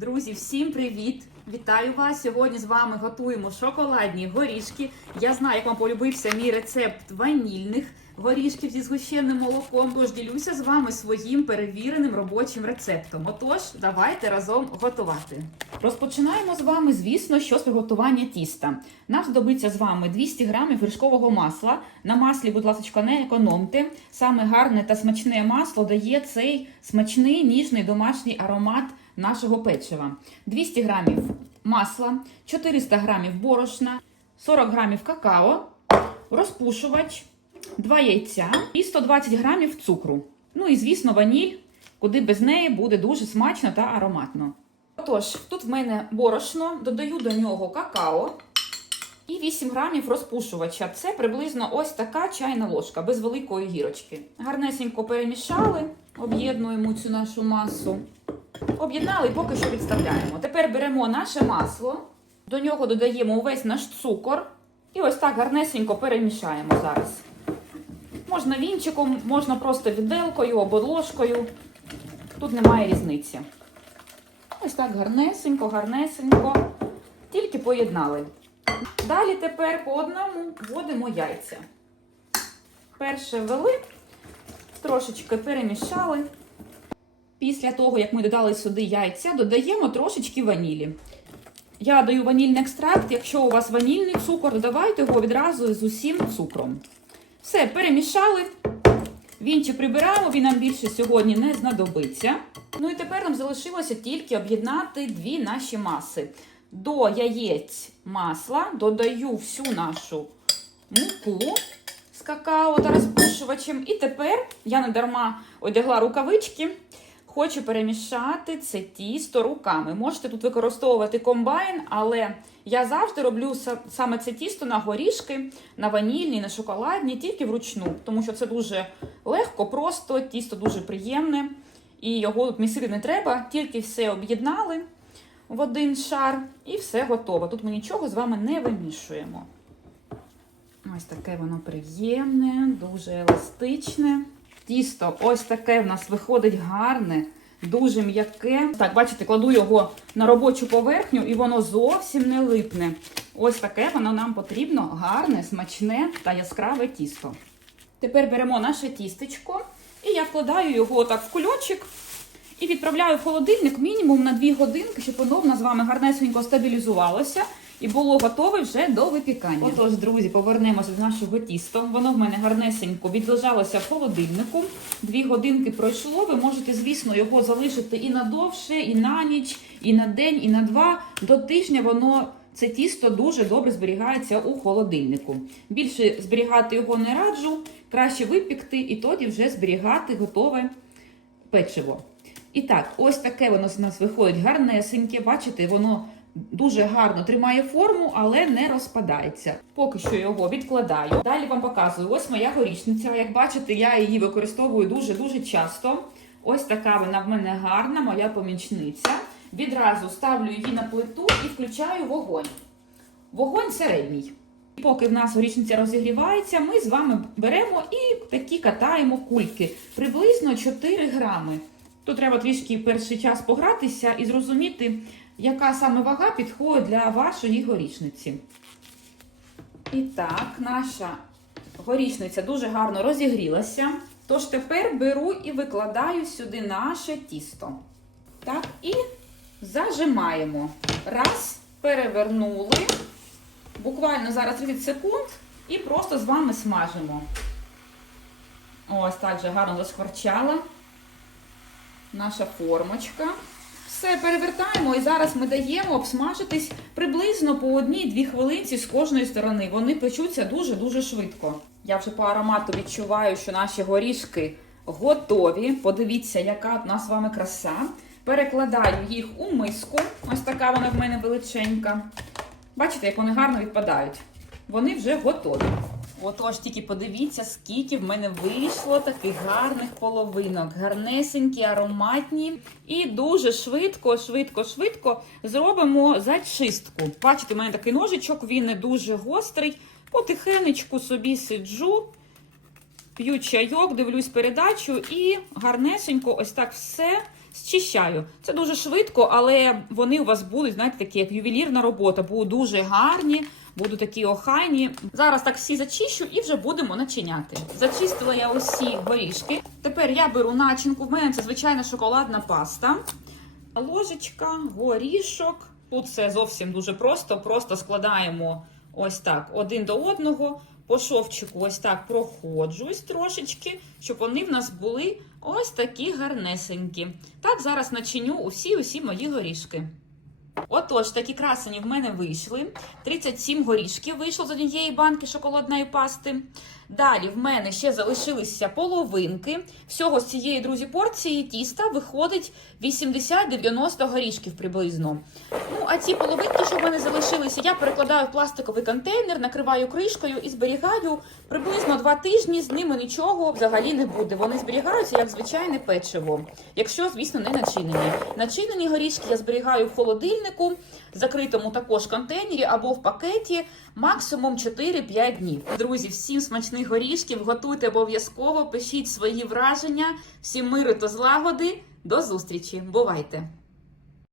Друзі, всім привіт! Вітаю вас! Сьогодні з вами готуємо шоколадні горішки. Я знаю, як вам полюбився мій рецепт ванільних горішків зі згущеним молоком. Тож ділюся з вами своїм перевіреним робочим рецептом. Отож, давайте разом готувати. Розпочинаємо з вами, звісно, що з приготування тіста. Нам знадобиться з вами 200 грамів вершкового масла. На маслі, будь ласка, не економте. Саме гарне та смачне масло дає цей смачний ніжний домашній аромат нашого печива. 200 грамів масла, 400 грамів борошна, 40 грамів какао, розпушувач, 2 яйця і 120 грамів цукру. Ну і, звісно, ваніль, куди без неї буде дуже смачно та ароматно. Отож, тут в мене борошно, додаю до нього какао і 8 грамів розпушувача. Це приблизно ось така чайна ложка, без великої гірочки. Гарнесенько перемішали, об'єднуємо цю нашу масу. Об'єднали і поки що відставляємо. Тепер беремо наше масло, до нього додаємо увесь наш цукор і ось так гарнесенько перемішаємо зараз. Можна вінчиком, можна просто віделкою або ложкою. Тут немає різниці. Ось так гарнесенько, гарнесенько. Тільки поєднали. Далі тепер по одному вводимо яйця. Перше ввели, трошечки перемішали. Після того, як ми додали сюди яйця, додаємо трошечки ванілі. Я даю ванільний екстракт. Якщо у вас ванільний цукор, додавайте його відразу з усім цукром. Все, перемішали. Вінчик прибираємо, він нам більше сьогодні не знадобиться. Ну і тепер нам залишилося тільки об'єднати дві наші маси. До яєць масла додаю всю нашу муку з какао та розпушувачем. І тепер я не дарма одягла рукавички. Хочу перемішати це тісто руками. Можете тут використовувати комбайн, але я завжди роблю саме це тісто на горішки, на ванільні, на шоколадні, тільки вручну, тому що це дуже легко, просто тісто дуже приємне. І його тут місити не треба, тільки все об'єднали в один шар і все готово. Тут ми нічого з вами не вимішуємо. Ось таке воно приємне, дуже еластичне. Тісто ось таке в нас виходить гарне, дуже м'яке. Так, бачите, кладу його на робочу поверхню і воно зовсім не липне. Ось таке воно нам потрібно гарне, смачне та яскраве тісто. Тепер беремо наше тістечко і я вкладаю його отак в кульочок і відправляю в холодильник мінімум на 2 годинки, щоб воно в нас з вами гарнесенько стабілізувалося. І було готове вже до випікання. Отож, друзі, повернемося до нашого тіста. Воно в мене гарнесенько відлежалося в холодильнику. Дві годинки пройшло. Ви можете, звісно, його залишити і на довше, і на ніч, і на день, і на два. До тижня воно це тісто дуже добре зберігається у холодильнику. Більше зберігати його не раджу, краще випікти і тоді вже зберігати готове печиво. І так, ось таке воно з нас виходить гарнесеньке. Бачите, воно дуже гарно тримає форму, але не розпадається. Поки що його відкладаю. Далі вам показую ось моя горішниця. Як бачите, я її використовую дуже-дуже часто. Ось така вона в мене гарна, моя помічниця. Відразу ставлю її на плиту і включаю вогонь. Вогонь середній. І поки в нас горішниця розігрівається, ми з вами беремо і такі катаємо кульки. Приблизно 4 грами. Тут треба трішки перший час погратися і зрозуміти, яка саме вага підходить для вашої горішниці. І так, наша горішниця дуже гарно розігрілася. Тож тепер беру і викладаю сюди наше тісто. Так, і зажимаємо. Раз, перевернули. Буквально зараз 30 секунд і просто з вами смажимо. Ось так же гарно розхварчала наша формочка. Все перевертаємо і зараз ми даємо обсмажитись приблизно по одній-дві хвилинці з кожної сторони. Вони печуться дуже-дуже швидко. Я вже по аромату відчуваю, що наші горішки готові. Подивіться, яка у нас з вами краса. Перекладаю їх у миску. Ось така вона в мене величенька. Бачите, як вони гарно відпадають. Вони вже готові. Отож, тільки подивіться, скільки в мене вийшло таких гарних половинок. Гарнесенькі, ароматні. І дуже швидко, швидко, швидко зробимо зачистку. Бачите, в мене такий ножичок, він не дуже гострий. Потихенечку собі сиджу, п'ю чайок, дивлюсь передачу і гарнесенько ось так все Зчищаю. Це дуже швидко, але вони у вас будуть, знаєте, такі, як ювелірна робота, будуть дуже гарні, будуть такі охайні. Зараз так всі зачищу і вже будемо начиняти. Зачистила я усі горішки. Тепер я беру начинку. В мене це звичайна шоколадна паста. Ложечка, горішок. Тут все зовсім дуже просто. Просто складаємо ось так один до одного. По шовчику ось так проходжусь трошечки, щоб вони в нас були ось такі гарнесенькі. Так, зараз начиню усі-усі мої горішки. Отож, такі красені в мене вийшли. 37 горішків вийшло з однієї банки шоколадної пасти. Далі в мене ще залишилися половинки. Всього з цієї, друзі, порції тіста виходить 80-90 горішків приблизно. Ну, а ці половинки, що в мене залишилися, я перекладаю в пластиковий контейнер, накриваю кришкою і зберігаю приблизно два тижні. З ними нічого взагалі не буде. Вони зберігаються як звичайне печиво, якщо, звісно, не начинені. Начинені горішки я зберігаю в холодильнику, закритому також контейнері або в пакеті, максимум 4-5 днів. Друзі, всім смачних горішків, готуйте обов'язково, пишіть свої враження, всім миру та злагоди. До зустрічі! Бувайте!